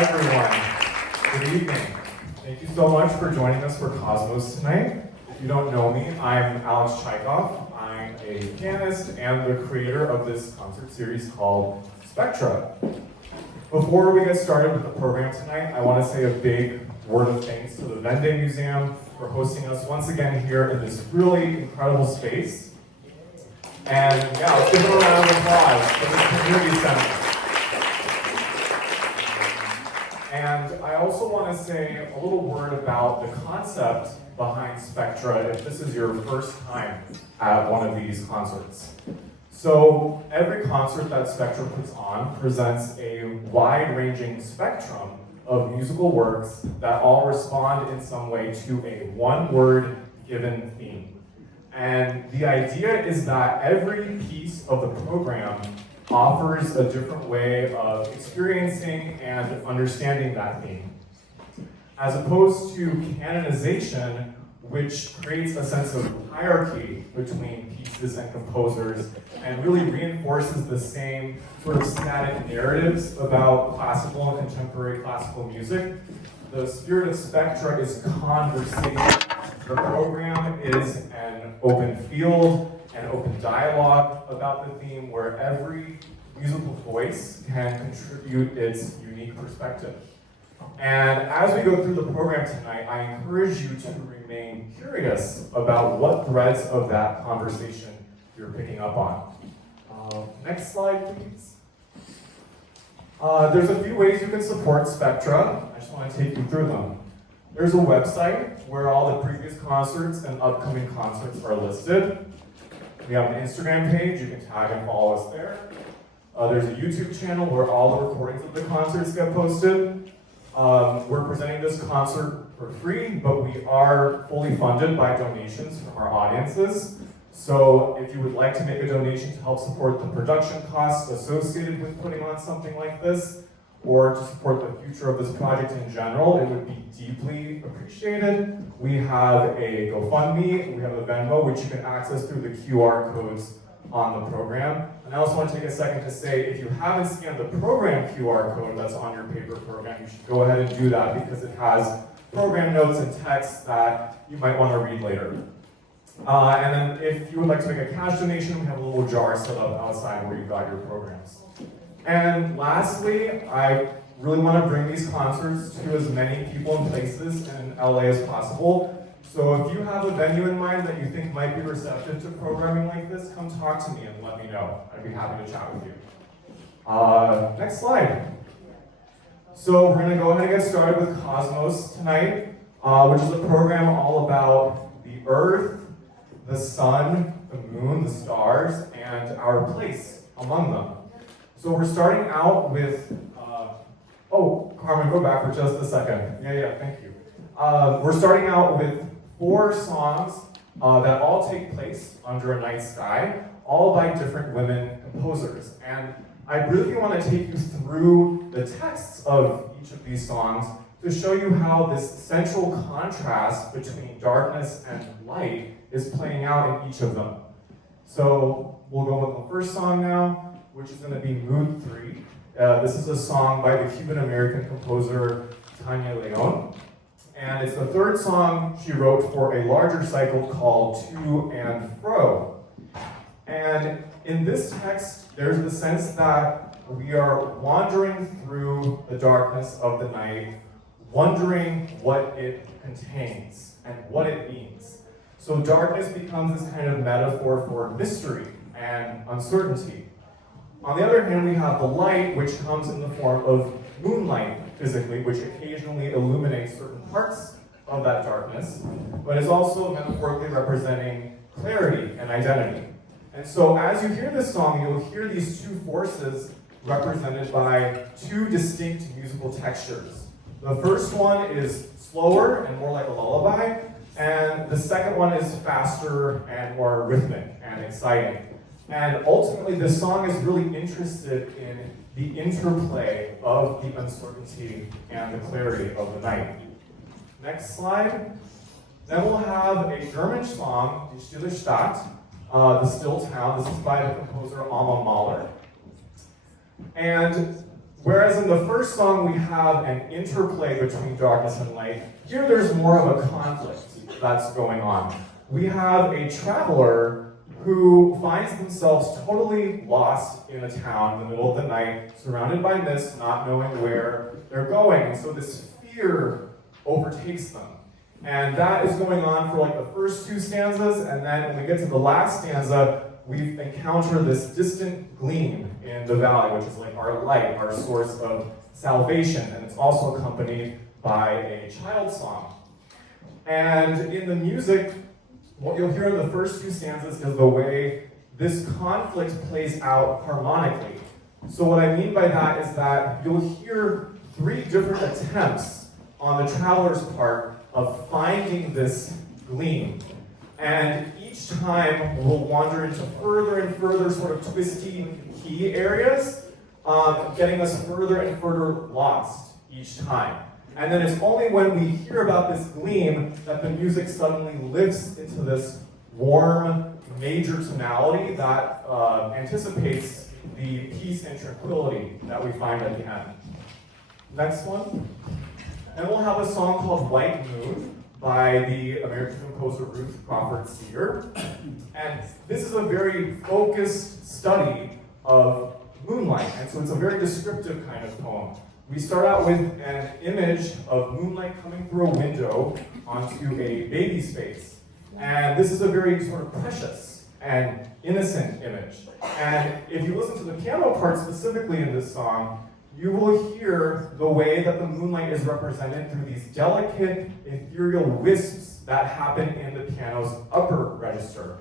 Hi everyone, good evening. Thank you so much for joining us for Cosmos tonight. If you don't know me, I'm Alex Chaikov. I'm a pianist and the creator of this concert series called Spectra. Before we get started with the program tonight, I want to say a big word of thanks to the Venedig Museum for hosting us once again here in this really incredible space. And yeah, let's give them a round of applause for this community center. And I also want to say a little word about the concept behind Spectra if this is your first time at one of these concerts. So every concert that Spectra puts on presents a wide-ranging spectrum of musical works that all respond in some way to a one-word given theme. And the idea is that every piece of the program offers a different way of experiencing and understanding that theme, as opposed to canonization, which creates a sense of hierarchy between pieces and composers and really reinforces the same sort of static narratives about classical and contemporary classical music. The spirit of Spectra is conversation. The program is an open field, an open dialogue about the theme where every musical voice can contribute its unique perspective. And as we go through the program tonight, I encourage you to remain curious about what threads of that conversation you're picking up on. Next slide, please. There's a few ways you can support Spectra. I just want to take you through them. There's a website where all the previous concerts and upcoming concerts are listed. We have an Instagram page, you can tag and follow us there. There's a YouTube channel where all the recordings of the concerts get posted. We're presenting this concert for free, but we are fully funded by donations from our audiences. So if you would like to make a donation to help support the production costs associated with putting on something like this, or to support the future of this project in general, it would be deeply appreciated. We have a GoFundMe, we have a Venmo, which you can access through the QR codes on the program. And I also want to take a second to say, if you haven't scanned the program QR code that's on your paper program, you should go ahead and do that because it has program notes and text that you might want to read later. And then if you would like to make a cash donation, we have a little jar set up outside where you got your programs. And lastly, I really want to bring these concerts to as many people and places in LA as possible. So if you have a venue in mind that you think might be receptive to programming like this, come talk to me and let me know. I'd be happy to chat with you. Next slide. So we're going to go ahead and get started with Cosmos tonight, which is a program all about the Earth, the Sun, the Moon, the stars, and our place among them. So we're starting out with, Carmen, go back for just a second. Yeah, thank you. We're starting out with 4 songs that all take place under a night sky, all by different women composers. And I really want to take you through the texts of each of these songs to show you how this central contrast between darkness and light is playing out in each of them. So we'll go with the first song now, which is going to be Mood 3. This is a song by the Cuban-American composer Tania León. And it's the 3rd song she wrote for a larger cycle called To and Fro. And in this text, there's the sense that we are wandering through the darkness of the night, wondering what it contains and what it means. So darkness becomes this kind of metaphor for mystery and uncertainty. On the other hand, we have the light, which comes in the form of moonlight, physically, which occasionally illuminates certain parts of that darkness, but is also metaphorically representing clarity and identity. And so as you hear this song, you'll hear these 2 forces represented by 2 distinct musical textures. The first one is slower and more like a lullaby, and the second one is faster and more rhythmic and exciting. And ultimately, this song is really interested in the interplay of the uncertainty and the clarity of the night. Next slide. Then we'll have a German song, Die Stille Stadt, the Still Town. This is by the composer Alma Mahler. And Whereas in the first song we have an interplay between darkness and light, here there's more of a conflict that's going on. We have a traveler who finds themselves totally lost in a town in the middle of the night, surrounded by mist, not knowing where they're going. And so this fear overtakes them. And that is going on for like the first two stanzas, and then when we get to the last stanza, we encounter this distant gleam in the valley, which is like our light, our source of salvation, and it's also accompanied by a child song. And in the music, what you'll hear in the first two stanzas is the way this conflict plays out harmonically. So what I mean by that is that you'll hear three different attempts on the traveler's part of finding this gleam. And each time we'll wander into further and further sort of twisty key areas, getting us further and further lost each time. And then it's only when we hear about this gleam that the music suddenly lifts into this warm major tonality that anticipates the peace and tranquility that we find at the end. Next one. And we'll have a song called White Moon by the American composer Ruth Crawford Seeger. And this is a very focused study of moonlight, and so it's a very descriptive kind of poem. We start out with an image of moonlight coming through a window onto a baby's face. And this is a very sort of precious and innocent image. And if you listen to the piano part specifically in this song, you will hear the way that the moonlight is represented through these delicate, ethereal wisps that happen in the piano's upper register.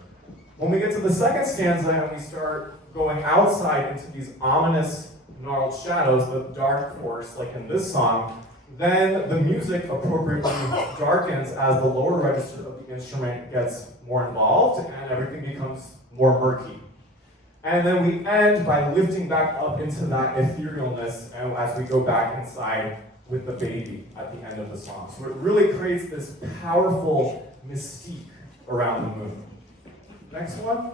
When we get to the second stanza and we start going outside into these ominous, gnarled shadows, the dark forest, like in this song, then the music appropriately darkens as the lower register of the instrument gets more involved and everything becomes more murky. And then we end by lifting back up into that etherealness and as we go back inside with the baby at the end of the song. So it really creates this powerful mystique around the moon. Next one.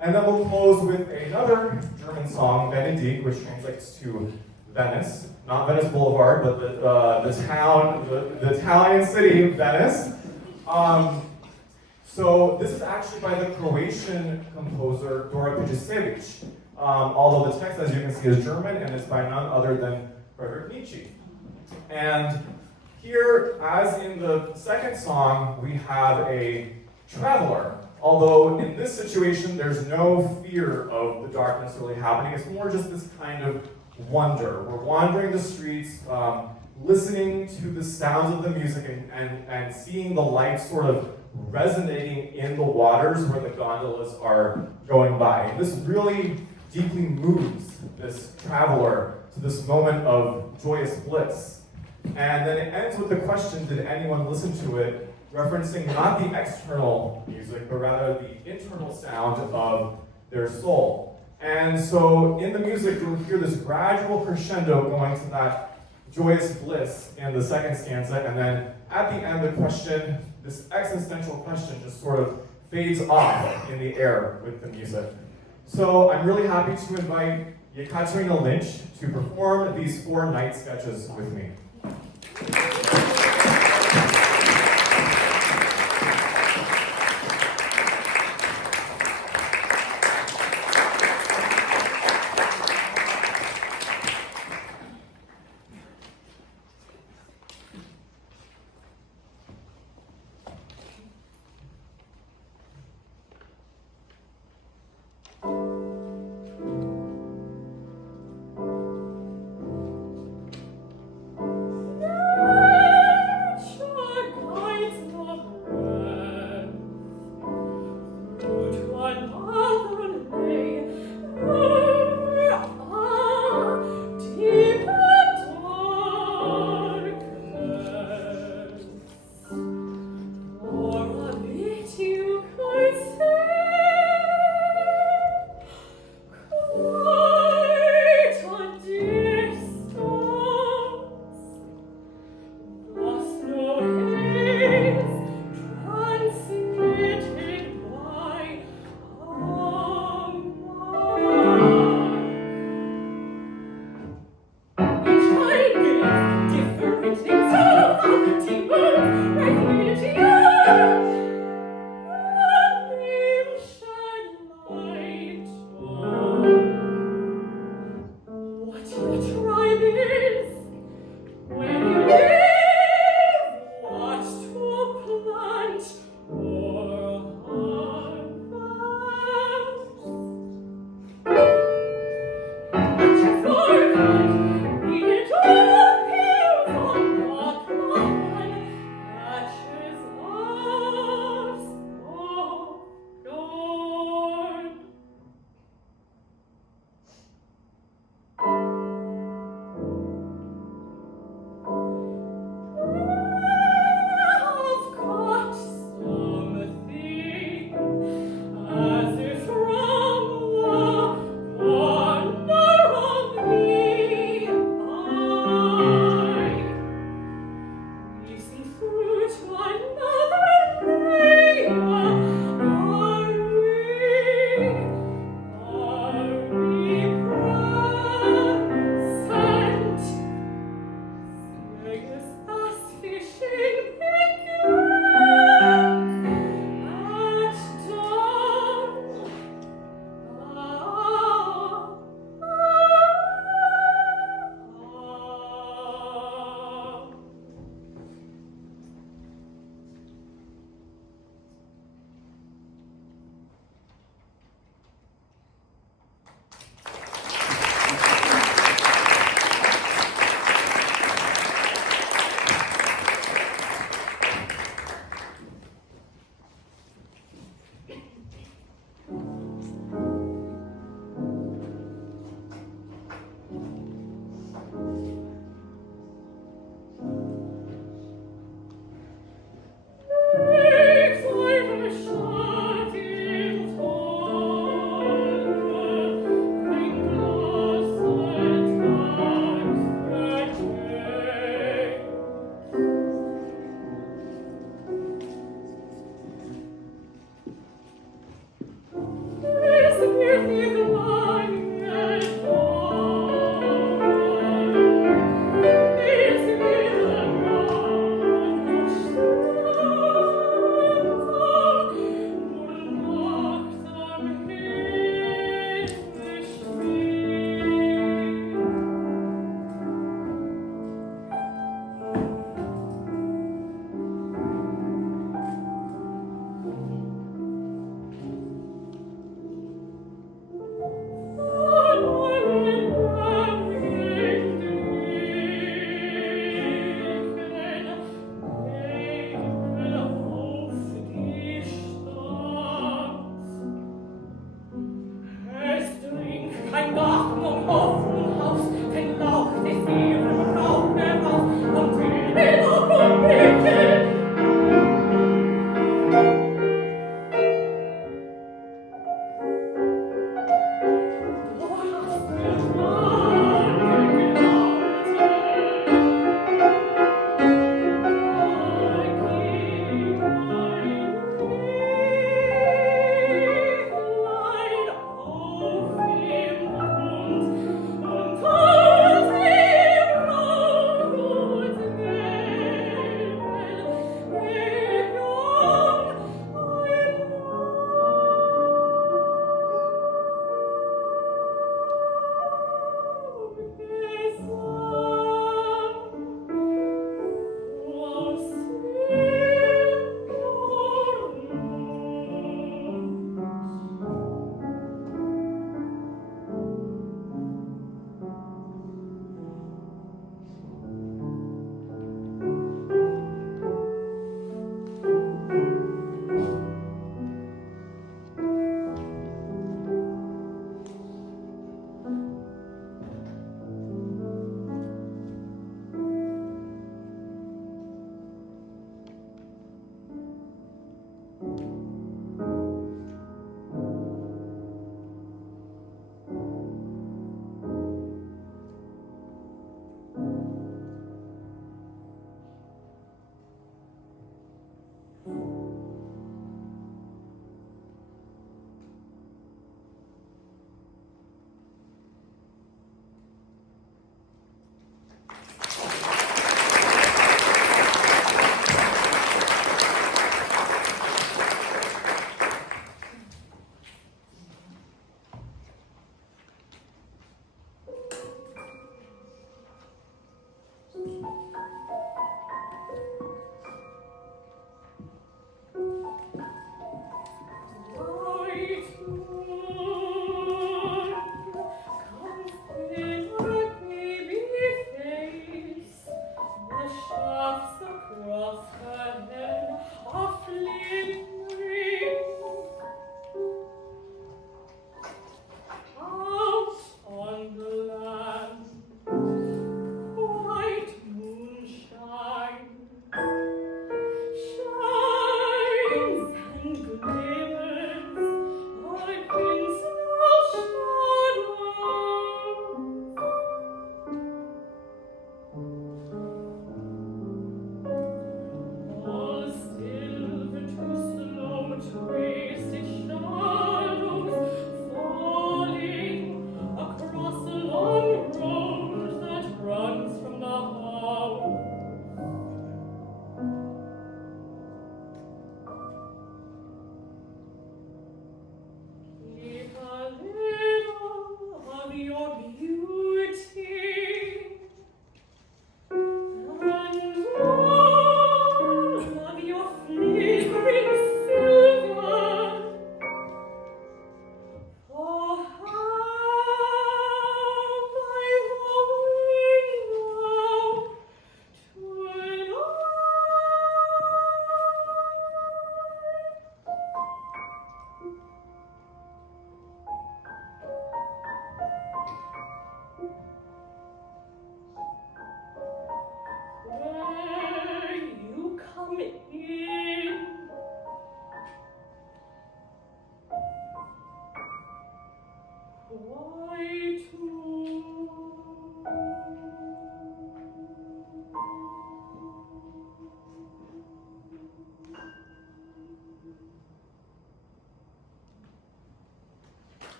And then we'll close with another German song, Venedig, which translates to Venice. Not Venice Boulevard, but the town, the Italian city of Venice. So this is actually by the Croatian composer Dora Pejaçević, although the text, as you can see, is German and is by none other than Friedrich Nietzsche. And here, as in the second song, we have a traveler. Although in this situation, there's no fear of the darkness really happening. It's more just this kind of wonder. We're wandering the streets, listening to the sounds of the music and seeing the light sort of resonating in the waters where the gondolas are going by. And this really deeply moves this traveler to this moment of joyous bliss. And then it ends with the question, did anyone listen to it? Referencing not the external music, but rather the internal sound of their soul. And so in the music, you'll hear this gradual crescendo going to that joyous bliss in the second stanza, and then at the end, the question, this existential question, just sort of fades off in the air with the music. So I'm really happy to invite Yekaterina Lynch to perform these 4 night sketches with me.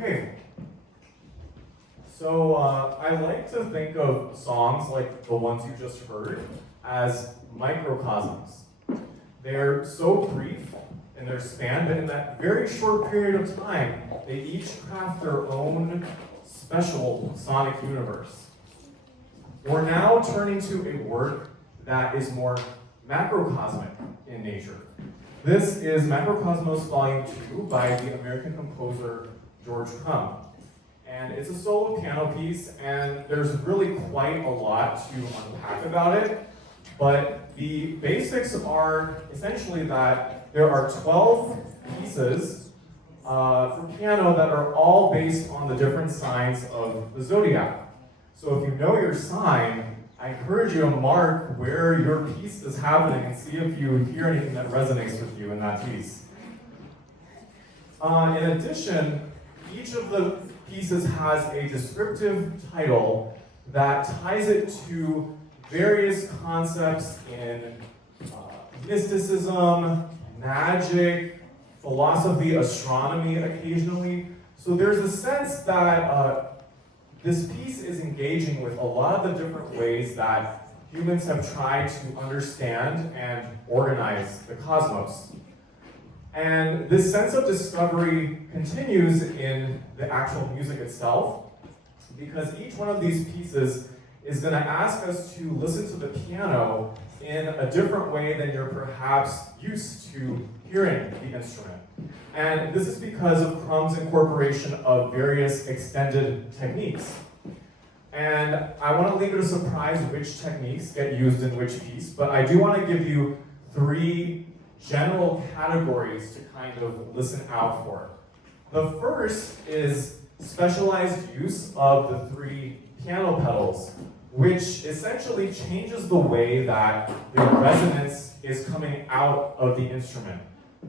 Okay. So I like to think of songs like the ones you just heard as microcosms. They're so brief in their span, but in that very short period of time, they each craft their own special sonic universe. We're now turning to a work that is more macrocosmic in nature. This is Makrokosmos Volume II by the American composer George Crumb. And it's a solo piano piece, and there's really quite a lot to unpack about it. But the basics are essentially that there are 12 pieces for piano that are all based on the different signs of the zodiac. So if you know your sign, I encourage you to mark where your piece is happening and see if you hear anything that resonates with you in that piece. In addition, each of the pieces has a descriptive title that ties it to various concepts in mysticism, magic, philosophy, astronomy occasionally. So there's a sense that this piece is engaging with a lot of the different ways that humans have tried to understand and organize the cosmos. And this sense of discovery continues in the actual music itself, because each one of these pieces is going to ask us to listen to the piano in a different way than you're perhaps used to hearing the instrument. And this is because of Crumb's incorporation of various extended techniques. And I want to leave it a surprise which techniques get used in which piece, but I do want to give you 3 general categories to kind of listen out for. The first is specialized use of the 3 piano pedals, which essentially changes the way that the resonance is coming out of the instrument.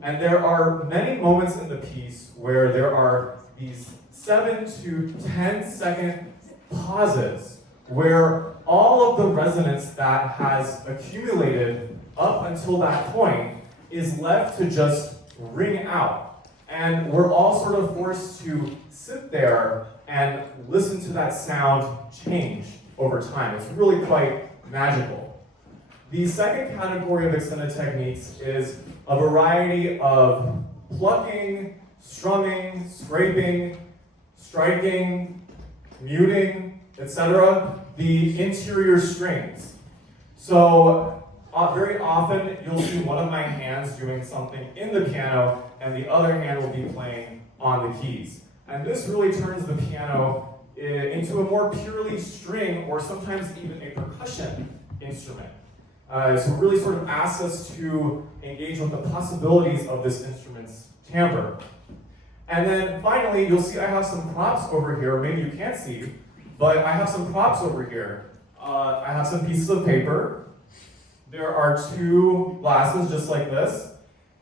And there are many moments in the piece where there are these 7 to 10 second pauses where all of the resonance that has accumulated up until that point is left to just ring out. And we're all sort of forced to sit there and listen to that sound change over time. It's really quite magical. The second category of extended techniques is a variety of plucking, strumming, scraping, striking, muting, etc., the interior strings. So very often you'll see one of my hands doing something in the piano and the other hand will be playing on the keys. And this really turns the piano into a more purely string or sometimes even a percussion instrument. So it really sort of asks us to engage with the possibilities of this instrument's timbre. And then finally, you'll see I have some props over here. Maybe you can't see, but I have some props over here. I have some pieces of paper. There are 2 glasses just like this,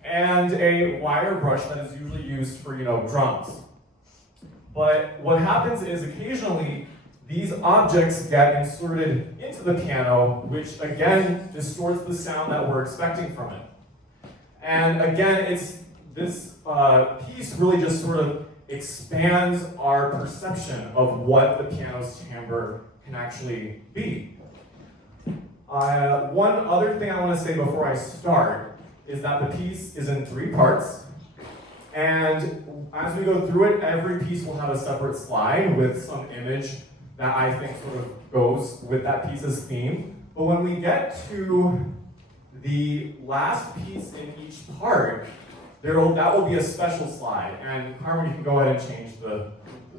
and a wire brush that is usually used for, drums. But what happens is occasionally these objects get inserted into the piano, which again distorts the sound that we're expecting from it. And again, this piece really just sort of expands our perception of what the piano's timbre can actually be. One other thing I want to say before I start is that the piece is in 3 parts. And as we go through it, every piece will have a separate slide with some image that I think sort of goes with that piece's theme. But when we get to the last piece in each part, that will be a special slide. And Carmen, you can go ahead and change to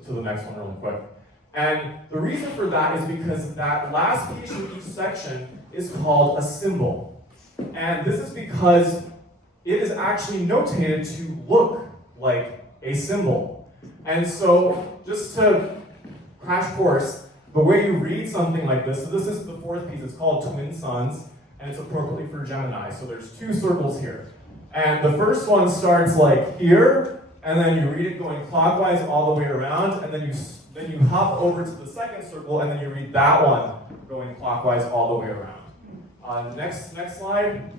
the next one really quick. And the reason for that is because that last piece in each section is called a symbol. And this is because it is actually notated to look like a symbol. And so, just to crash course, the way you read something like this, so this is the 4th piece, it's called Twin Suns, and it's appropriately for Gemini. So there's 2 circles here. And the first one starts like here, and then you read it going clockwise all the way around, and then you hop over to the second circle, and then you read that one going clockwise all the way around. Next slide.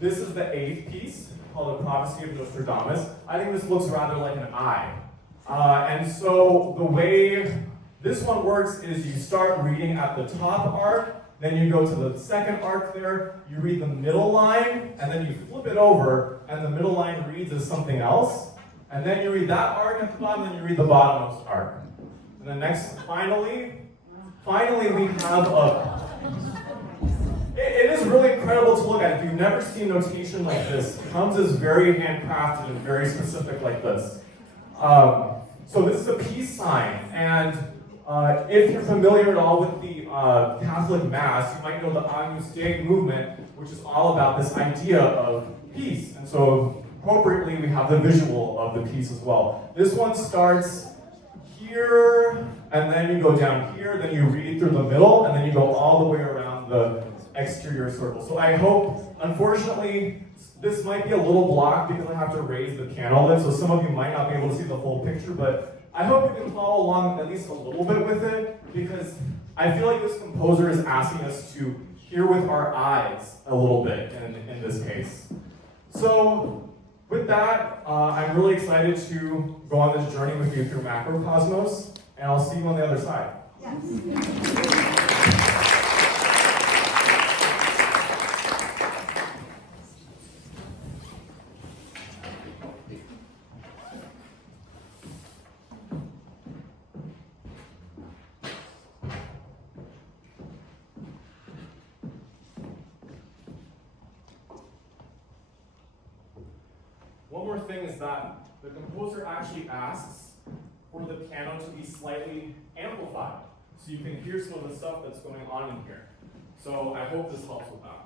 This is the 8th piece, called The Prophecy of Nostradamus. I think this looks rather like an eye. And so the way this one works is you start reading at the top arc, then you go to the second arc there, you read the middle line, and then you flip it over, and the middle line reads as something else, and then you read that arc at the bottom, and then you read the bottommost arc. And then next, finally we have a... It is really incredible to look at. If you've never seen notation like this, Crumb's is very handcrafted and very specific like this. So this is a peace sign, and if you're familiar at all with the Catholic Mass, you might know the Agnus Dei movement, which is all about this idea of peace. And so appropriately, we have the visual of the peace as well. This one starts here, and then you go down here, then you read through the middle, and then you go all the way around the exterior circle. So I hope, unfortunately, this might be a little blocked because I have to raise the piano lid, so some of you might not be able to see the whole picture, but I hope you can follow along at least a little bit with it, because I feel like this composer is asking us to hear with our eyes a little bit in this case. So with that, I'm really excited to go on this journey with you through Macrocosmos, and I'll see you on the other side. Yes. One more thing is that the composer actually asks for the piano to be slightly amplified, so you can hear some of the stuff that's going on in here. So I hope this helps with that.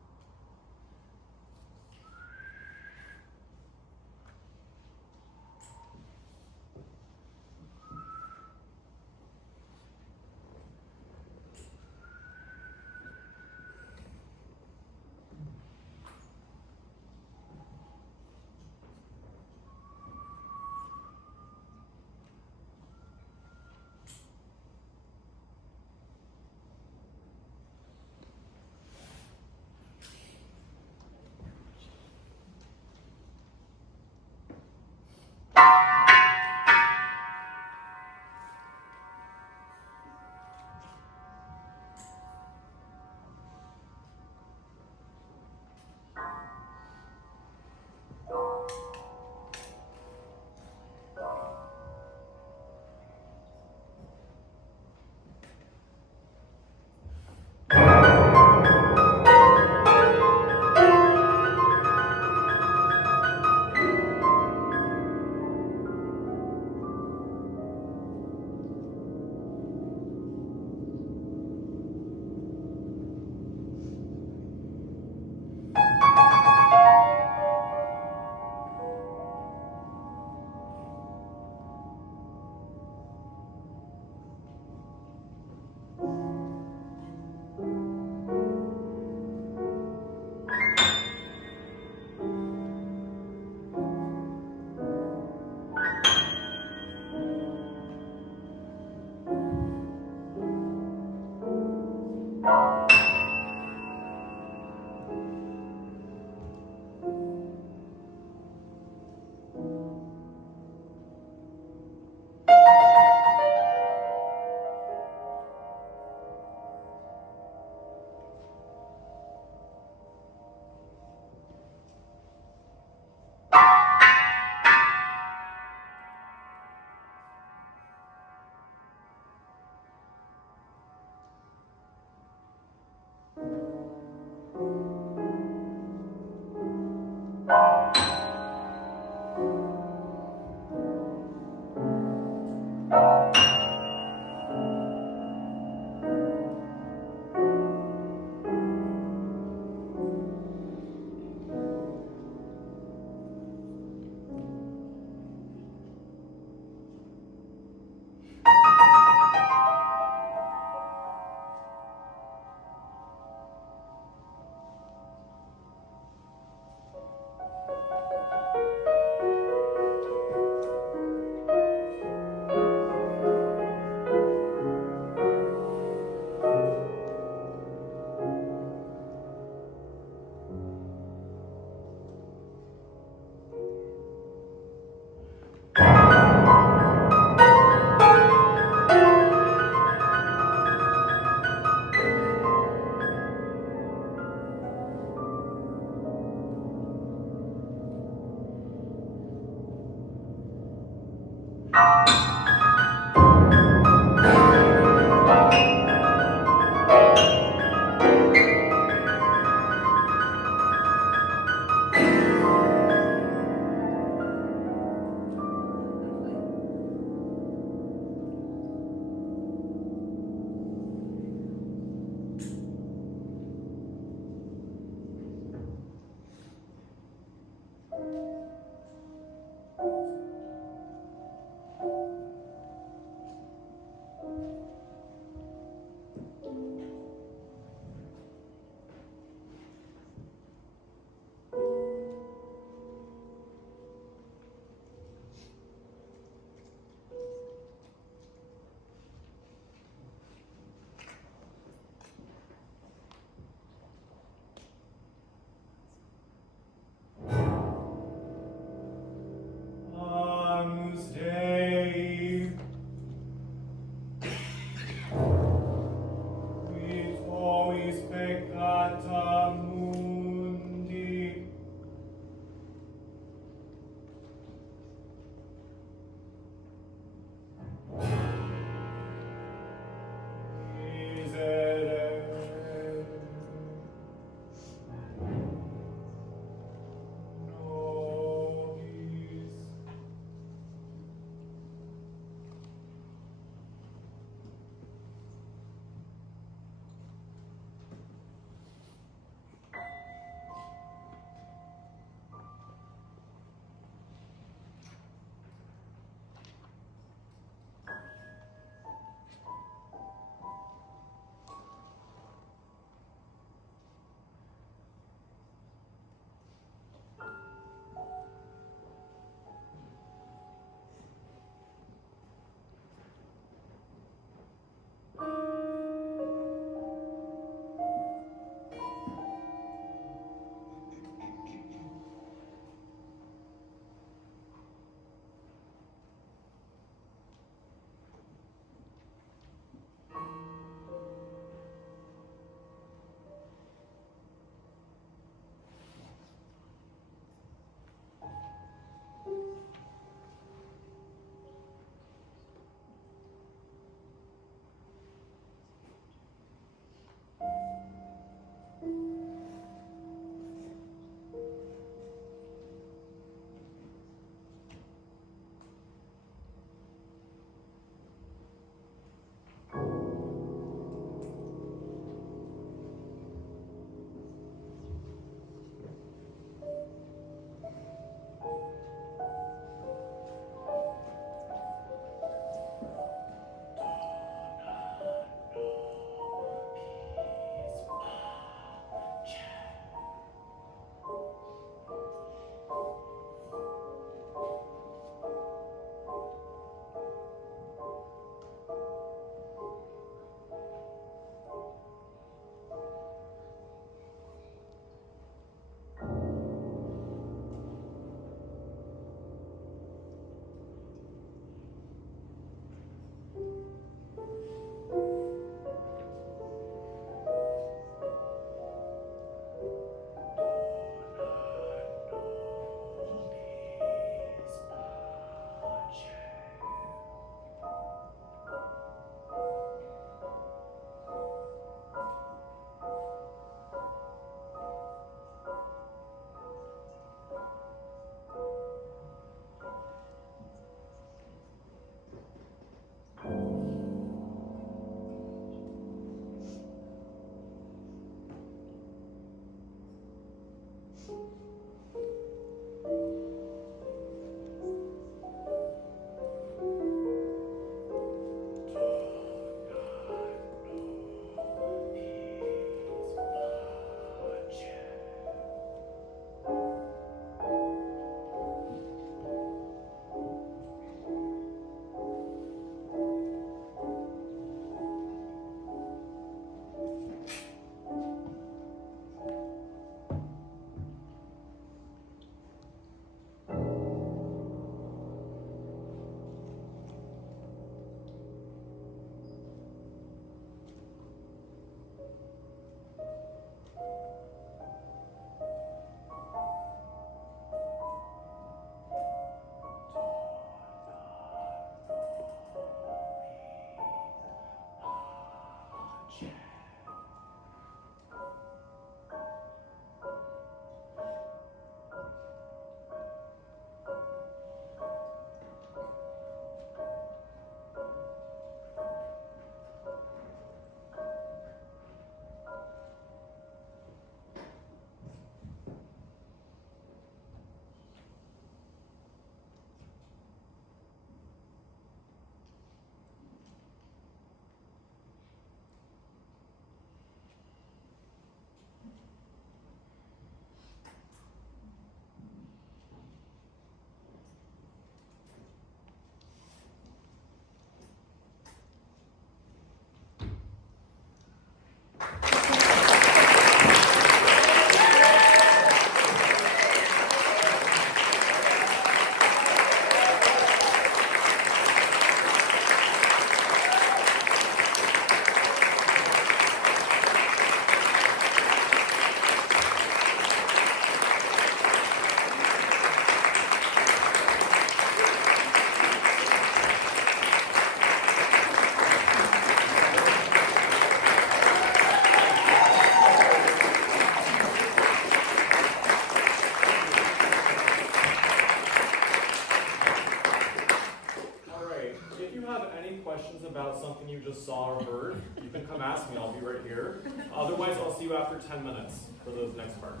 questions about something you just saw or heard, you can come ask me. I'll be right here. Otherwise, I'll see you after 10 minutes for the next part.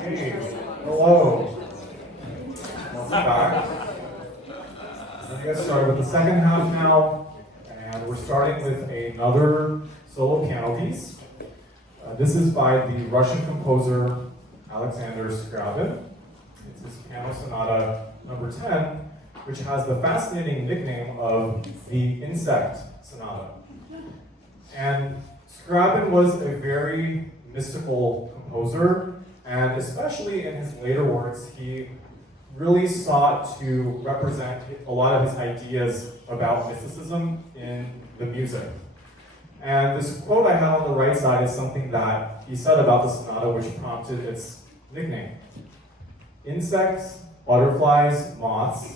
Hey, hello. Welcome back. We're going to get started with the second half now, and we're starting with another solo piano piece. This is by the Russian composer Alexander Scriabin. It's his Piano Sonata No. 10, which has the fascinating nickname of the Insect Sonata. And Scriabin was a very mystical composer, and especially in his later works, he really sought to represent a lot of his ideas about mysticism in the music. And this quote I have on the right side is something that he said about the sonata, which prompted its nickname. Insects, butterflies, moths,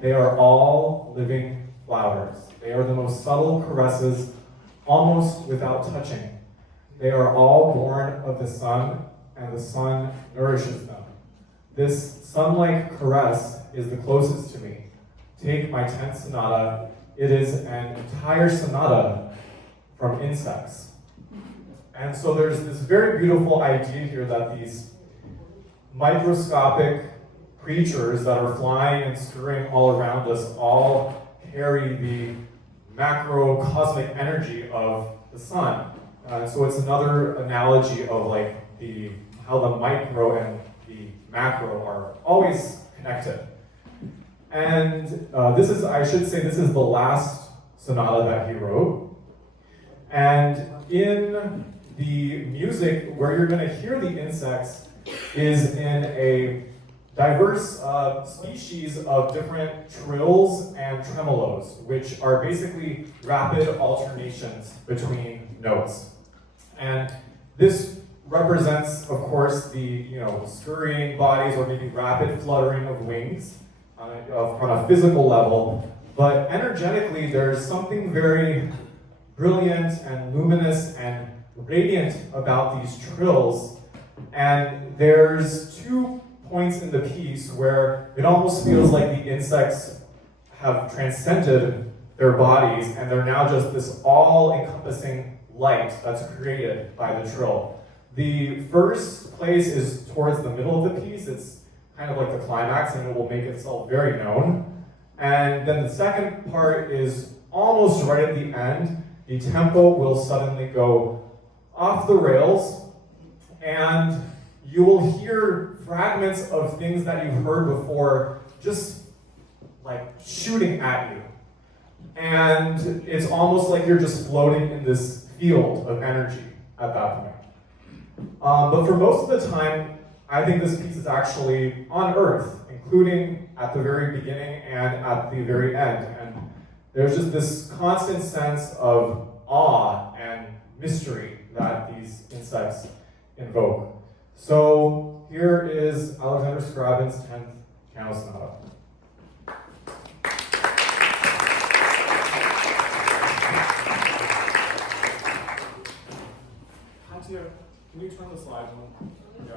they are all living flowers. They are the most subtle caresses, almost without touching. They are all born of the sun, and the sun nourishes them. This sun-like caress is the closest to me. Take my 10th sonata. It is an entire sonata from insects. And so there's this very beautiful idea here that these microscopic creatures that are flying and scurrying all around us all carry the macrocosmic energy of the sun. So it's another analogy of like how the micro and the macro are always connected. And this is the last sonata that he wrote. And in the music, where you're going to hear the insects is in a diverse species of different trills and tremolos, which are basically rapid alternations between notes. And this represents, of course, the scurrying bodies or maybe rapid fluttering of wings on a physical level. But energetically, there's something very brilliant and luminous and radiant about these trills. And there's 2 points in the piece where it almost feels like the insects have transcended their bodies and they're now just this all-encompassing light that's created by the trill. The first place is towards the middle of the piece. It's kind of like the climax and it will make itself very known. And then the second part is almost right at the end. The tempo will suddenly go off the rails and you will hear fragments of things that you've heard before just like shooting at you. And it's almost like you're just floating in this field of energy at that point. But for most of the time, I think this piece is actually on Earth, including at the very beginning and at the very end. And there's just this constant sense of awe and mystery that these insects invoke. So here is Alexander Scriabin's 10th Piano Sonata. Tania, can you turn the slide on? Yeah.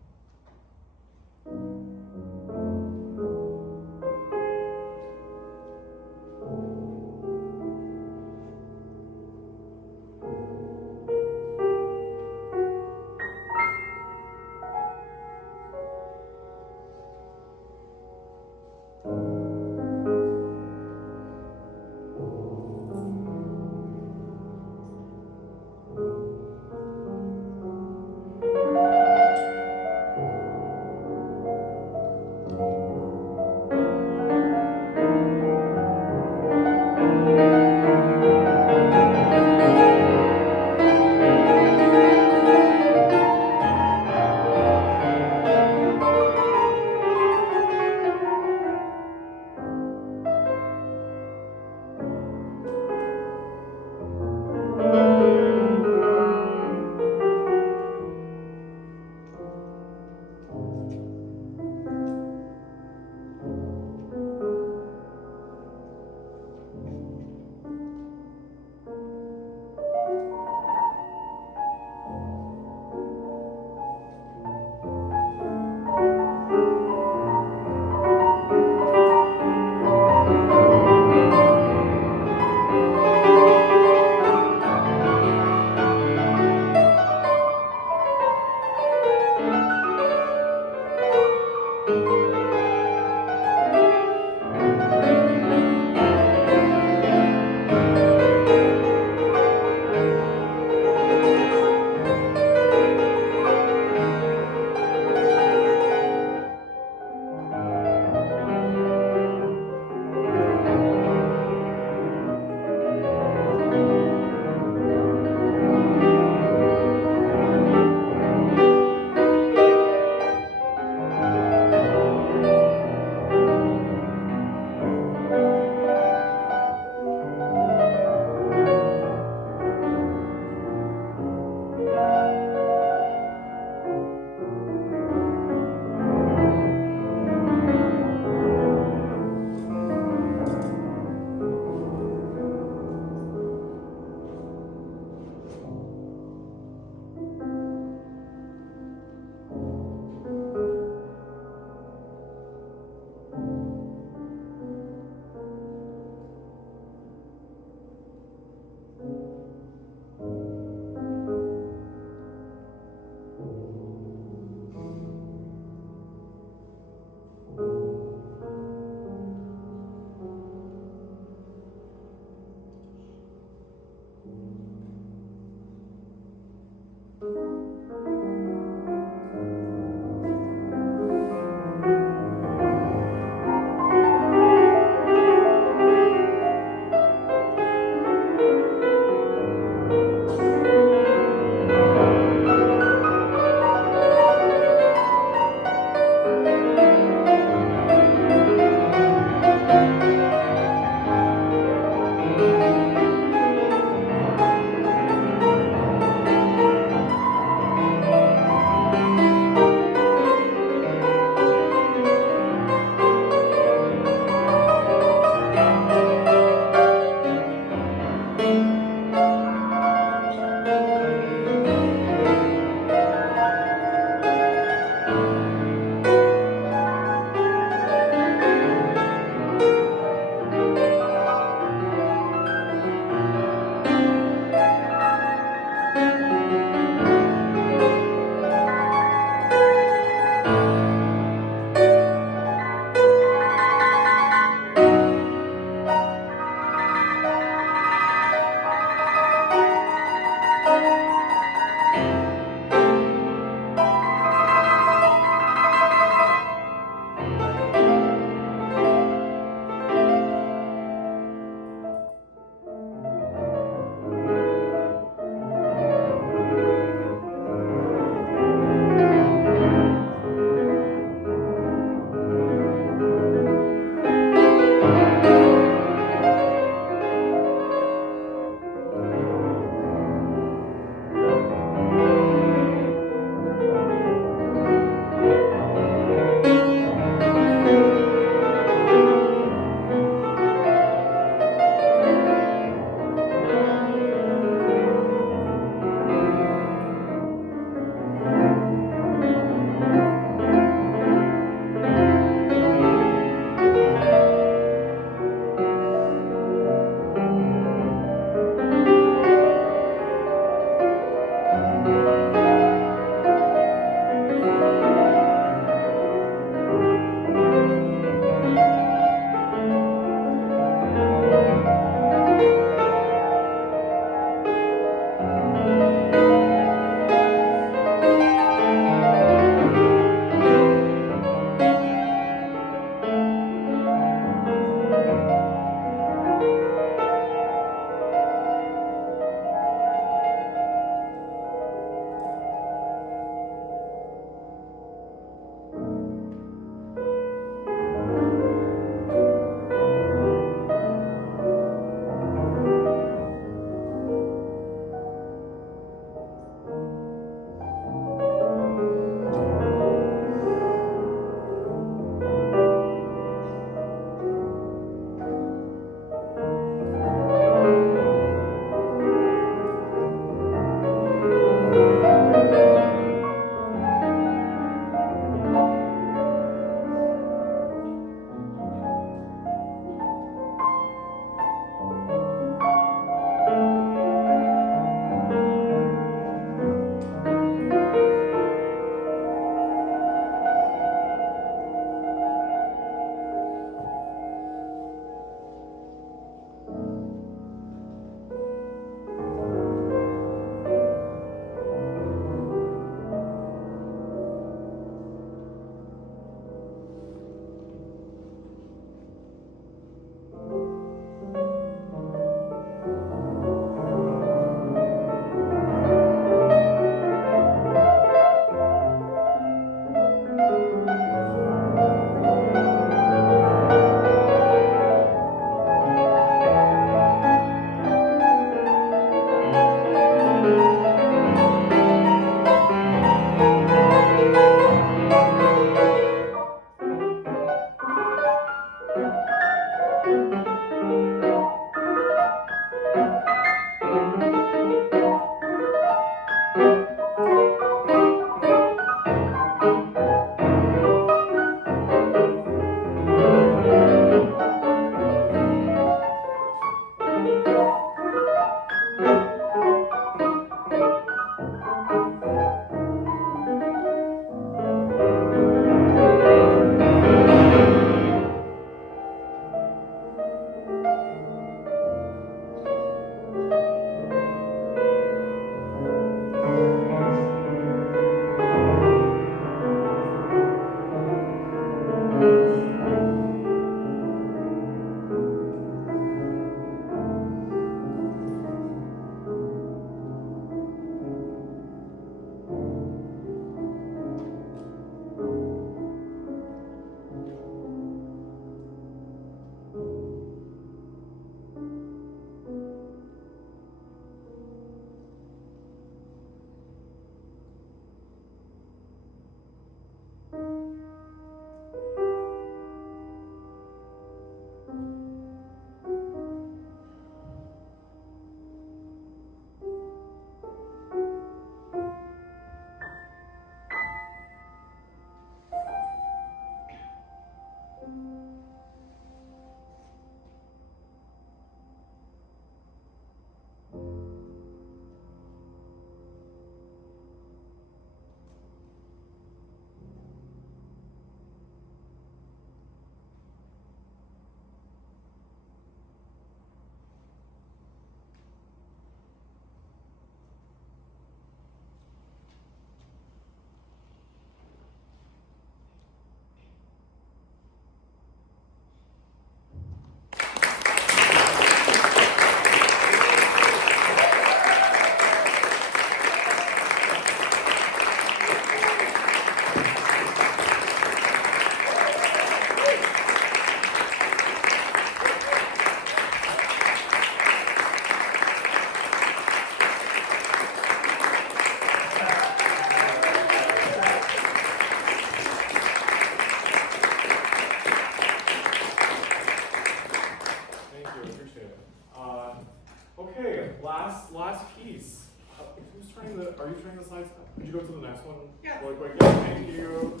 could you go to the next one? Yeah. Really quick. Yeah, thank you.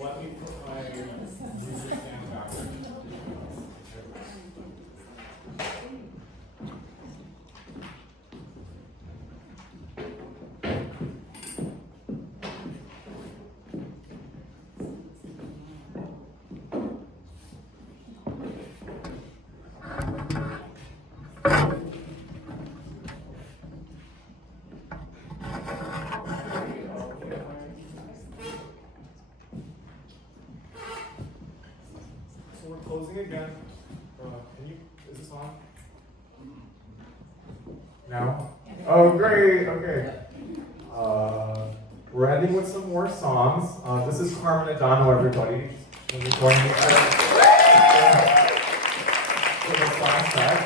Let me put my music stand back. So we're closing again. Is this on? Now? Oh, great, okay. We're ending with some more songs. This is Carmen Adano, everybody. She's going to join me for this last set.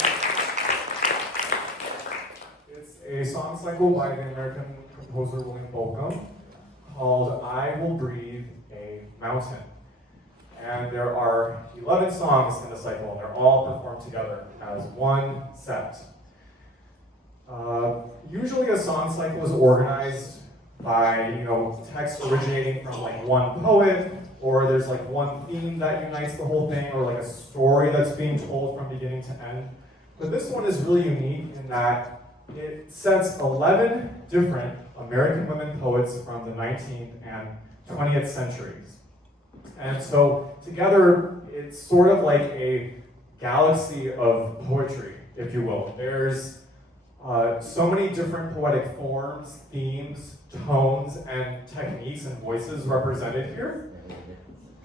It's a song cycle by the American composer William Bolcom called I Will Breathe a Mountain. And there are 11 songs in the cycle, and they're all performed together as one set. Usually a song cycle is organized by, text originating from like one poet, or there's like one theme that unites the whole thing, or like a story that's being told from beginning to end. But this one is really unique in that it sets 11 different American women poets from the 19th and 20th centuries. And so together, it's sort of like a galaxy of poetry, if you will. There's so many different poetic forms, themes, tones, and techniques and voices represented here.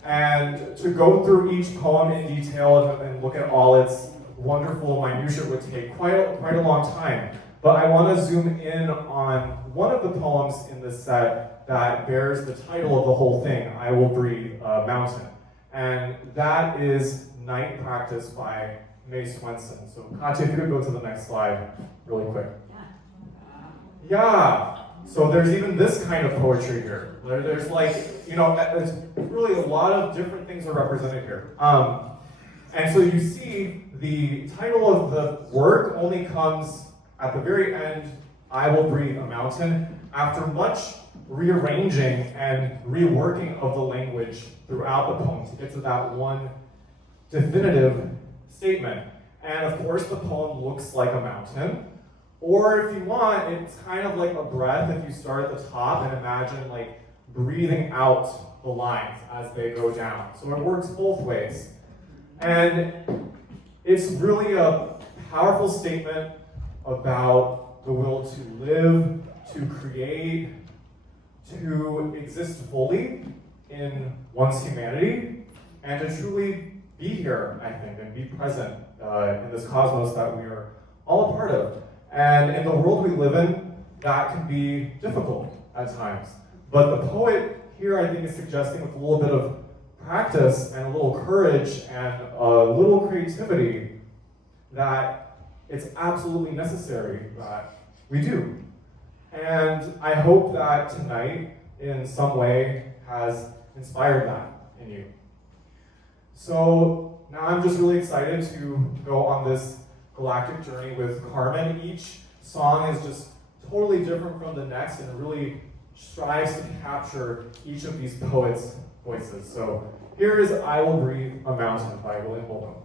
And to go through each poem in detail and look at all its wonderful minutiae would take quite a long time. But I want to zoom in on one of the poems in this set that bears the title of the whole thing, I Will Breathe a Mountain. And that is Night Practice by Mae Swenson. So Katya, if you could go to the next slide really quick. Yeah. So there's even this kind of poetry here. There's like, there's really a lot of different things are represented here. And so you see the title of the work only comes at the very end, I Will Breathe a Mountain, after much rearranging and reworking of the language throughout the poem to get to that one definitive statement. And of course the poem looks like a mountain. Or if you want, it's kind of like a breath if you start at the top and imagine like breathing out the lines as they go down. So it works both ways. And it's really a powerful statement about the will to live, to create, to exist fully in one's humanity, and to truly be here, I think, and be present in this cosmos that we are all a part of. And in the world we live in, that can be difficult at times. But the poet here, I think, is suggesting with a little bit of practice and a little courage and a little creativity that it's absolutely necessary that we do. And I hope that tonight, in some way, has inspired that in you. So now I'm just really excited to go on this galactic journey with Carmen. Each song is just totally different from the next and really strives to capture each of these poets' voices. So here is I Will Breathe a Mountain by William Bolcom.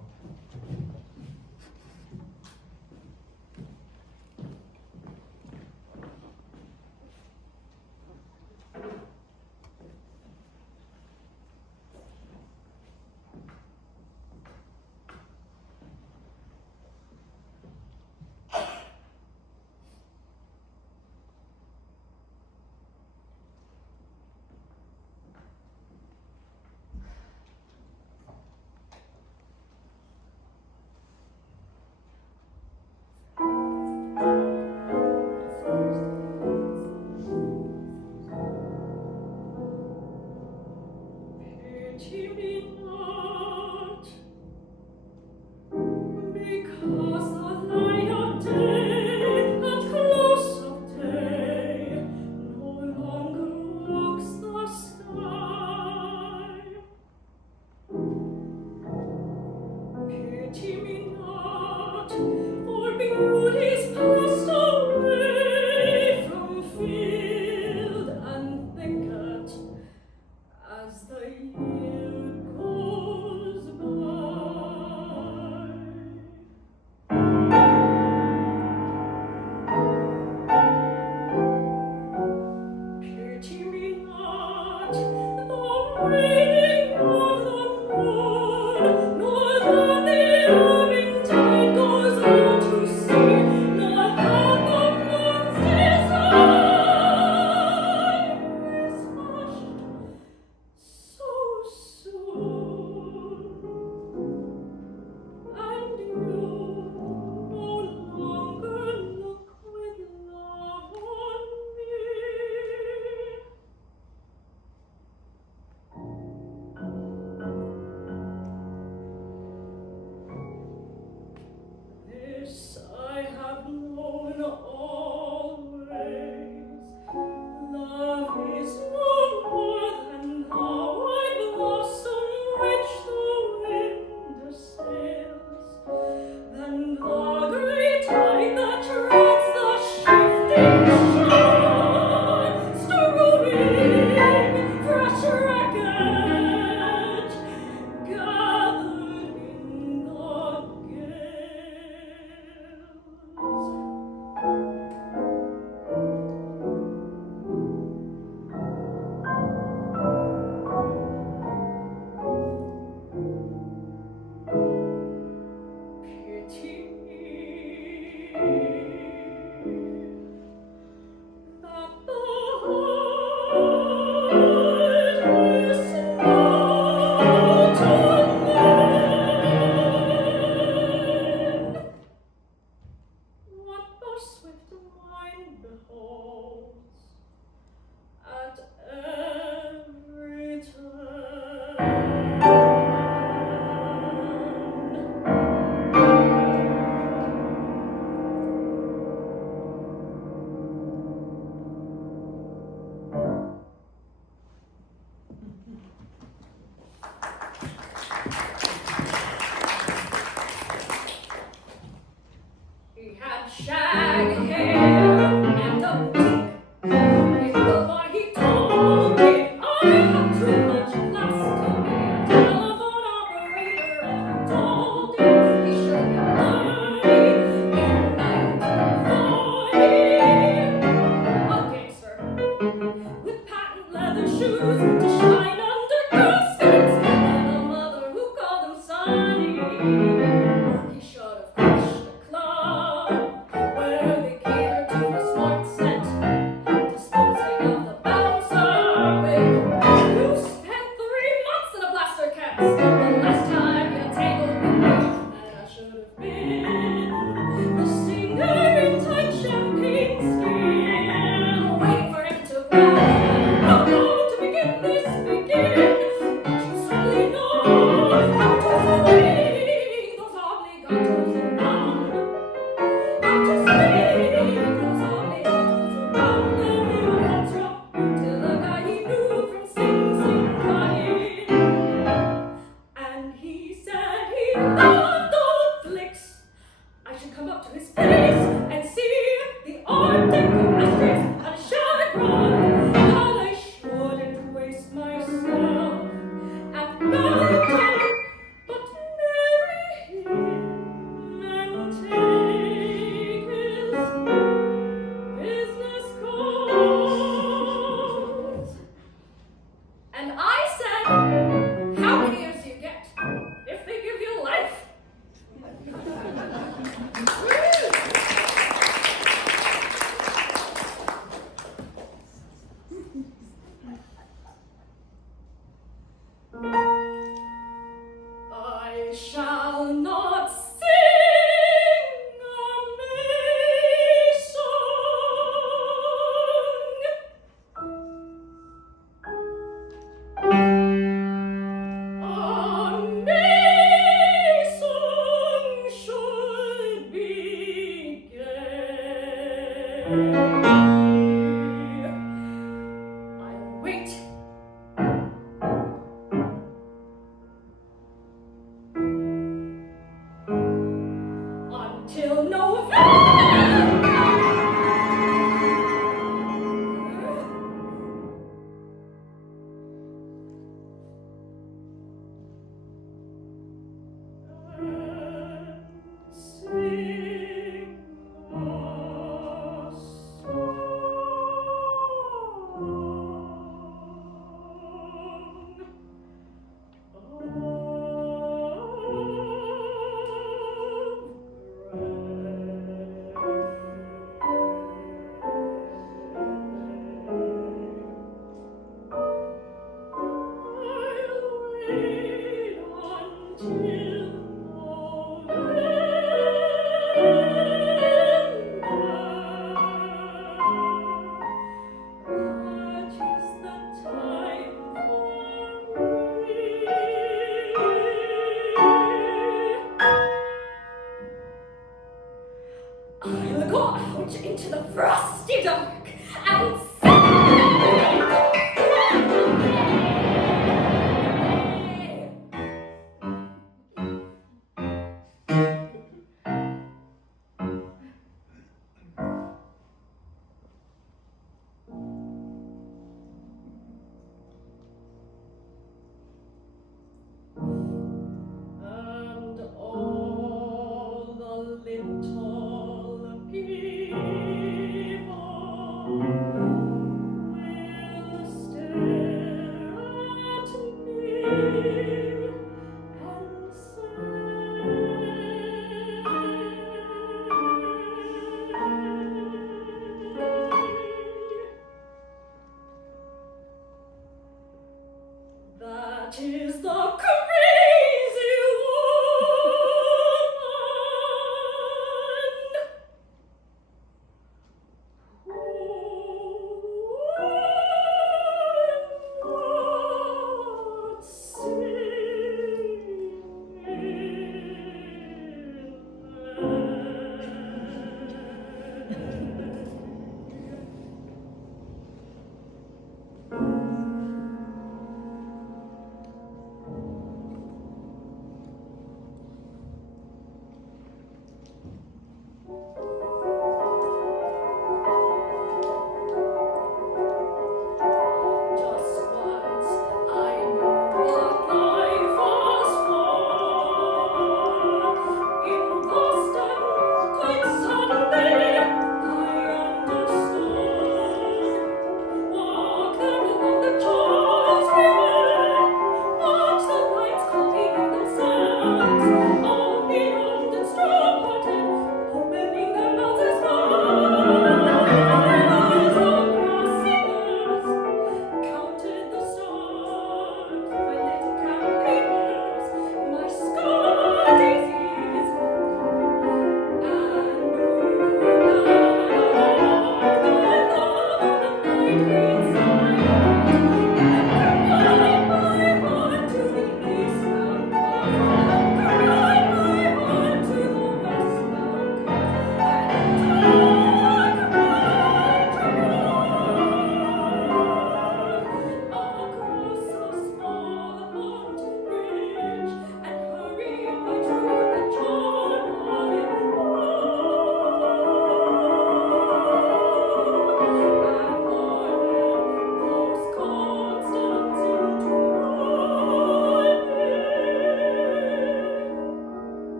That is the crazy woman.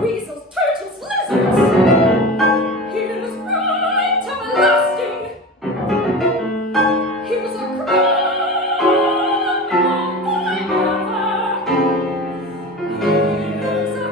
weasels, turtles, lizards. Here's right everlasting. Here's a crown of forever. Here's a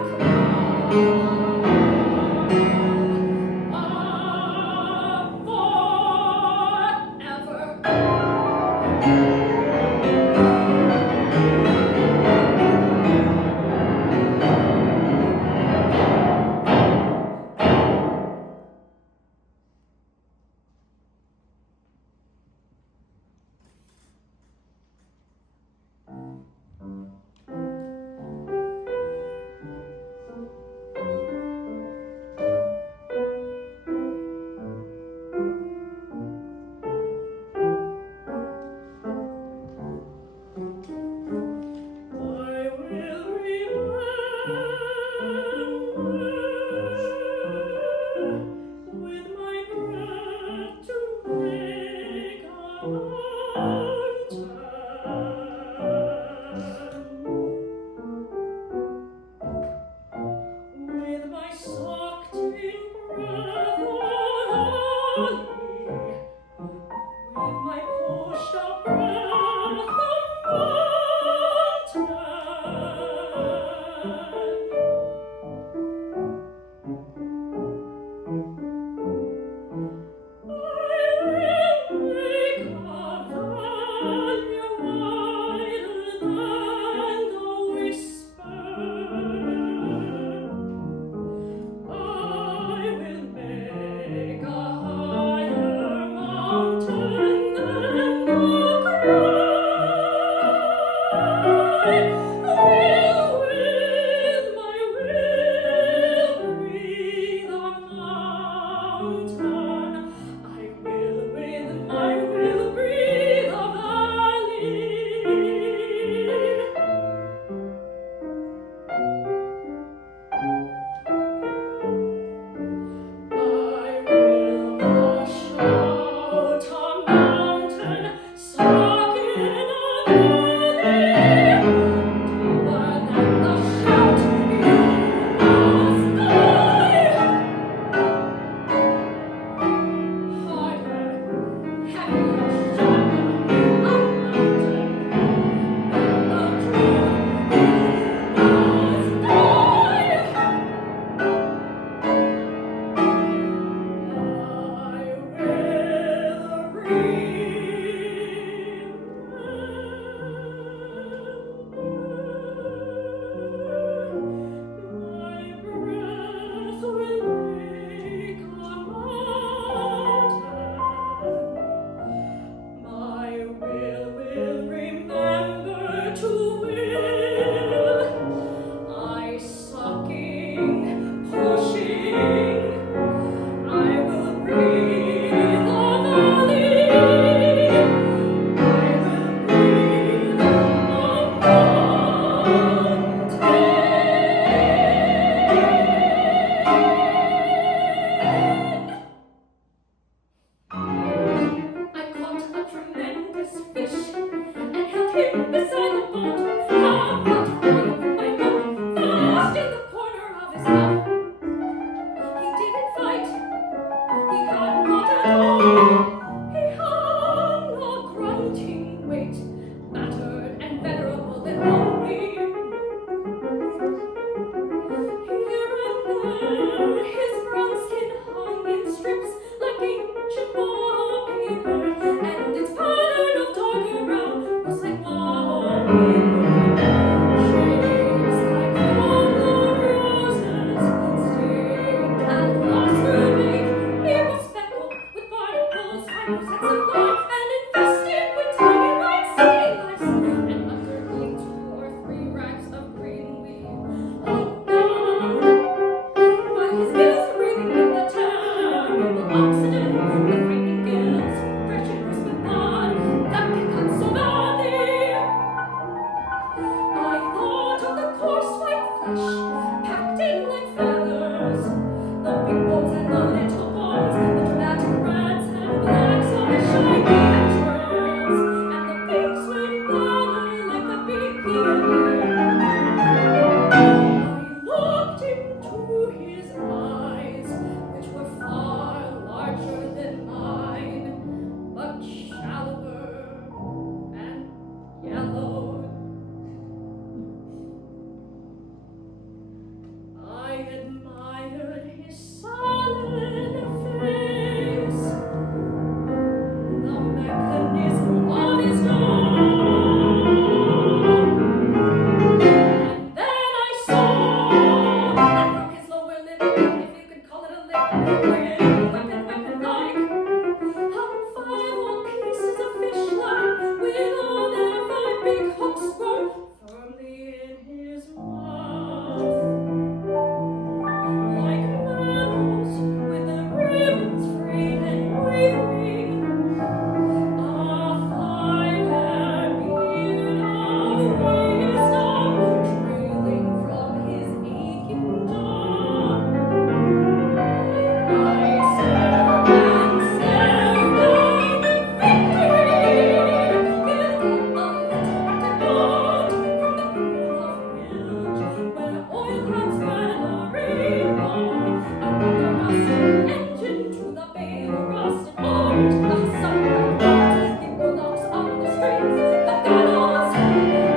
pale rusted orange, the sunlight burns, the bulldogs on the streets, the gallows,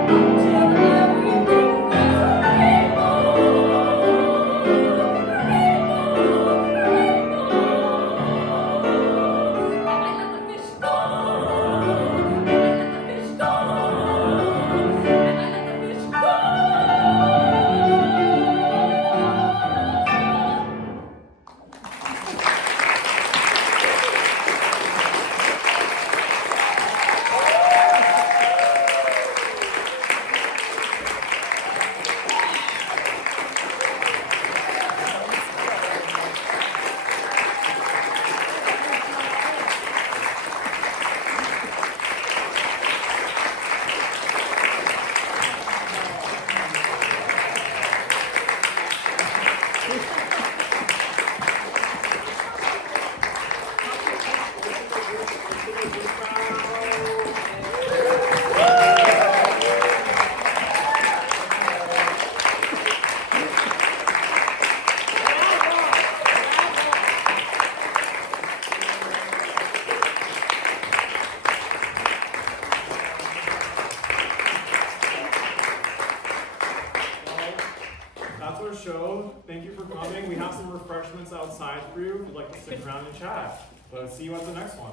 until everything is rainbow, rainbow, and I let the fish go, and I let the fish go, and I let the fish go. That's our show. Thank you for coming. We have some refreshments outside for you if you'd like to stick around and chat. But see you at the next one.